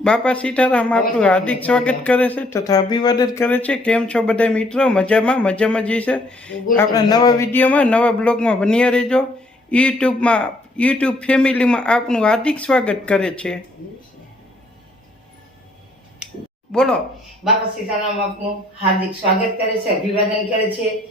બાપા સીતારામ આપનું હાર્દિક સ્વાગત કરે છે તથા અભિવાદન કરે છે. કેમ છો બધા મિત્રો? મજામાં? મજામાં જઈ છે આપણા નવા વિડીયોમાં નવા બ્લોગમાં બન્યા રહેજો. યુટ્યુબમાં યુટ્યુબ ફેમિલીમાં આપનું હાર્દિક સ્વાગત કરે છે. બોલો. બાપા સીતારામ આપનું હાર્દિક સ્વાગત કરે છે અભિવાદન કરે છે.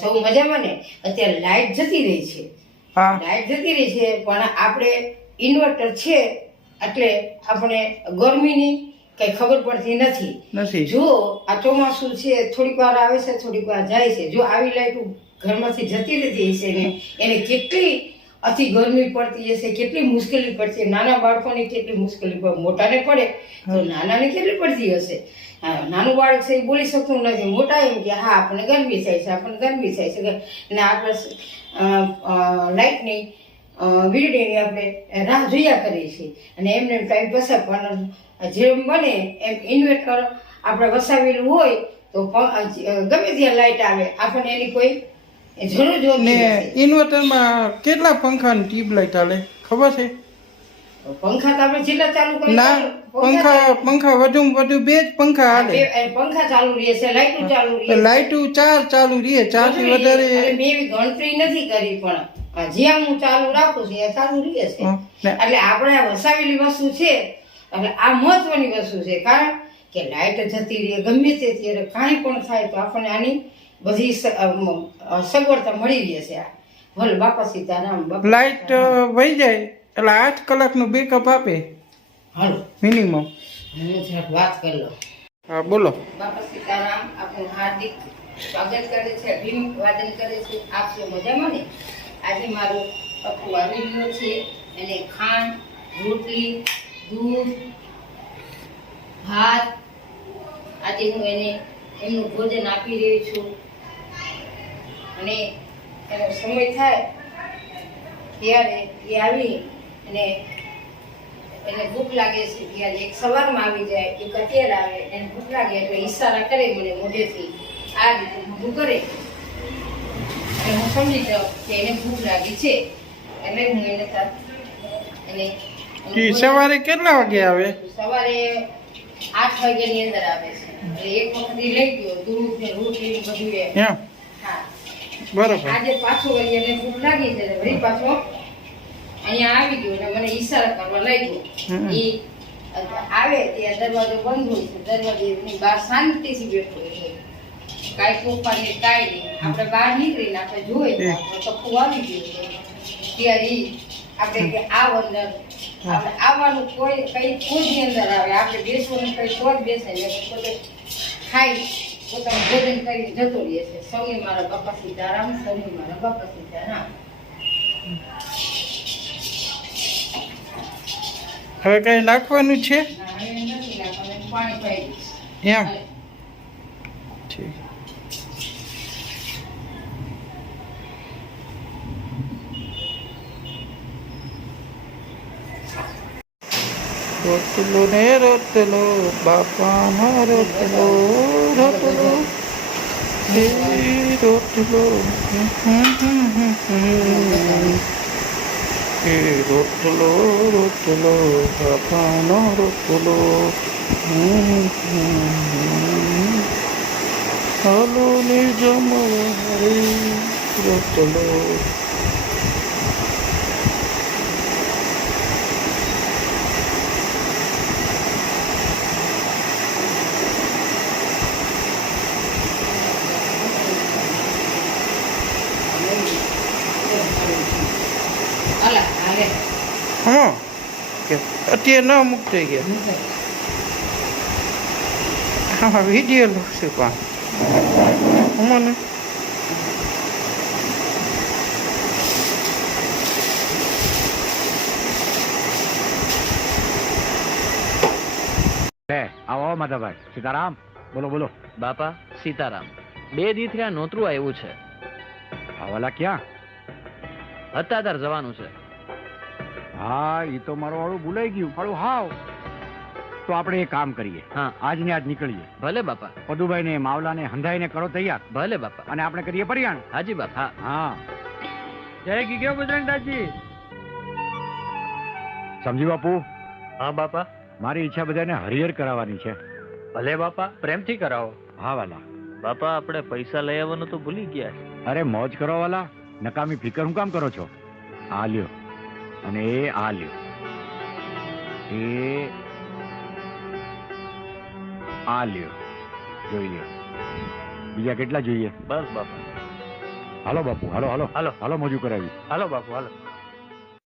સૌ મજામાં ને? અત્યારે લાઈટ જતી રહી છે. હા. લાઈટ જતી રહી છે પણ આપણે ઇન્વર્ટર છે. એટલે આપણે ગરમીની કઈ ખબર પડતી નથી. જો આ ચોમાસું છે થોડીક વાર આવે છે થોડીક વાર જાય છે. જો આવી લાઈટ ઘરમાંથી જતી રહેતી હશે ને એને કેટલી અતિ ગરમી પડતી હશે કેટલી મુશ્કેલી પડશે નાના બાળકોને કેટલી મુશ્કેલી પડે મોટાને પડે. તો નાનાને કેટલી પડતી હશે? નાનું બાળક છે એ બોલી શકતું નથી. મોટા એમ કે હા આપણને ગરમી થાય છે આપણને ગરમી થાય છે. ને આપણે લાઇટની અ, આપણે રાહ જોયા કરીએ છીએ. અને એમને એમ ટાઈમ પસાર પણ જેમ બને એમ ઇન્વર્ટર આપણે વસાવેલું હોય તો ગમે ત્યાં લાઇટ આવે આપણને એની કોઈ જરૂર જો ને ઇન્વર્ટરમાં કેટલા પંખાની ટ્યુબલાઇટ હાલે? ખબર છે? પંખા તો આપણે જેટલા ચાલુ કરીએ ના પંખા પંખા વધુ વધુ બે જ પંખા હાલે. પંખા ચાલુ રહે છે લાઇટો ચાલુ રહે લાઇટું ચાર ચાલુ રહે અને વધારે મેં એવી ગણતરી નથી કરી પણ જ્યાં હું ચાલુ રાખું છું એ ચાલુ રહે છે. એટલે આપણે વસાવેલી વસ્તુ છે એટલે આ મહત્વની વસ્તુ છે. કારણ કે લાઇટ જતી રહે ગમે તે ત્યારે કાંઈ પણ થાય તો આપણને આની બધી સગવડતા મળી રહે છે ભલે બાપા સીતારામ લાઇટ વહી જાય એટલે આઠ કલાકનું બેકઅપ આપે. હાલો. મિનિમમ હું જરાક વાત કરી લો હા બોલો. બાપા સીતારામ આપણું હાર્દિક સ્વાગત કરે છે અભિવાદન કરે છે. આપ મજામાં ને? આજે મારું પપ્પુ આવી રહ્યો છે એને ખાંડ, રોટલી, દૂધ, ભાત, આજે હું એને એમનું ભોજન આપી રહી છું. અને એનો સમય થાય ત્યારે એ આવી અને એને ભૂખ લાગે છે ત્યારે એક સવારમાં આવી જાય, એક અત્યારે આવે, એને ભૂખ લાગે એટલે ઈશારા કરે મને મોઢેથી. આ રીતે મોઢું કરે. સમજી જાઉં કે એને ભૂખ લાગી છે. એટલે હું એને એને સવારે કેટલા વાગે આવે? સવારે આઠ વાગ્યાની અંદર આવે છે. એક વખત લઈ ગયો દૂધ ને રોટલી બધું એ હા. બરોબર. આજે પાછો વળી એને ભૂખ લાગી છે વળી પાછો અહીંયા આવી ગયો અને મને ઈશારા કરવા લાગ્યો હમ. ઈ આવે ત્યાં દરવાજો બંધ હોય છે. દરવાજેની બહાર શાંતિથી બેઠો હોય છે. કાંઈ ને કાંઈ નહીં. આપણે બહાર નીકળીને આપણે જોઈએ તો આપણો આવી ગયું ત્યારે આપણે કે આવ અંદર આપણે આવવાનું કોઈ કઈ કોઈ અંદર આવે. આપણે બેસવાનું કઈ તો જ બેસે ને પોતે ખાઈ પોતાનું ભોજન કરીને જતો રહે છે. સૌને મારા બાપા સીતારામ સૌને મારા બાપા સીતારામ. હવે કઈ નાખવાનું છે? ના, હવે નથી નાખવાનું, પાણી પડી એમ. ઠીક. રોટલો ને રોટલો બાપાનો રોટલો રોટલો હે રોટલો હમ, હમ, હમ, હમ, હમ. હે રોટલો રોટલો બાપાનો રોટલો હમ, હમ, હમ. હાલો ને જમવારે રોટલો હાલે, હાલે. હા. કે અત્યારે ન થઈ ગયા. હા વીડિયો લખશે પણ. મને. આવો માધાભાઈ. સીતારામ. બોલો બોલો. બાપા સીતારામ. બે દી થયા નોતરું આવ્યું છે. આવાલા ક્યાં? હતાધાર જવાનું છે. હા એ તો મારું વાળું ભૂલાઈ ગયું. મારું હાવ. તો આપણે એ કામ કરીએ. હા. આજ ને આજ નીકળીએ. ભલે બાપા. પદુભાઈ ને માવલા ને હંધાઈ ને કરો તૈયાર. ભલે બાપા. અને આપણે કરીએ પરિયાણ. હાજી બાપા હા. હા. જય ગીગ્યો બજરંગ દાસજી? સમજી બાપુ? હા બાપા. મારી ઈચ્છા બધાને હરિહર કરાવવાની છે. ભલે બાપા પ્રેમથી કરાવો. હા વાલા. બાપા આપણે પૈસા લઈ આવવાનું તો ભૂલી ગયા અરે મોજ કરો વાલા. નકામી ફિકર હું કામ કરો છો? આ લ્યો. અને એ આ લ્યો એ આ લ્યો જોઈ લ્યો. બીજા કેટલા જોઈએ? બસ બાપુ. હાલો બાપુ હાલો હાલો. હાલો. હાલો મોજું કરાવી. હાલો બાપુ હાલો.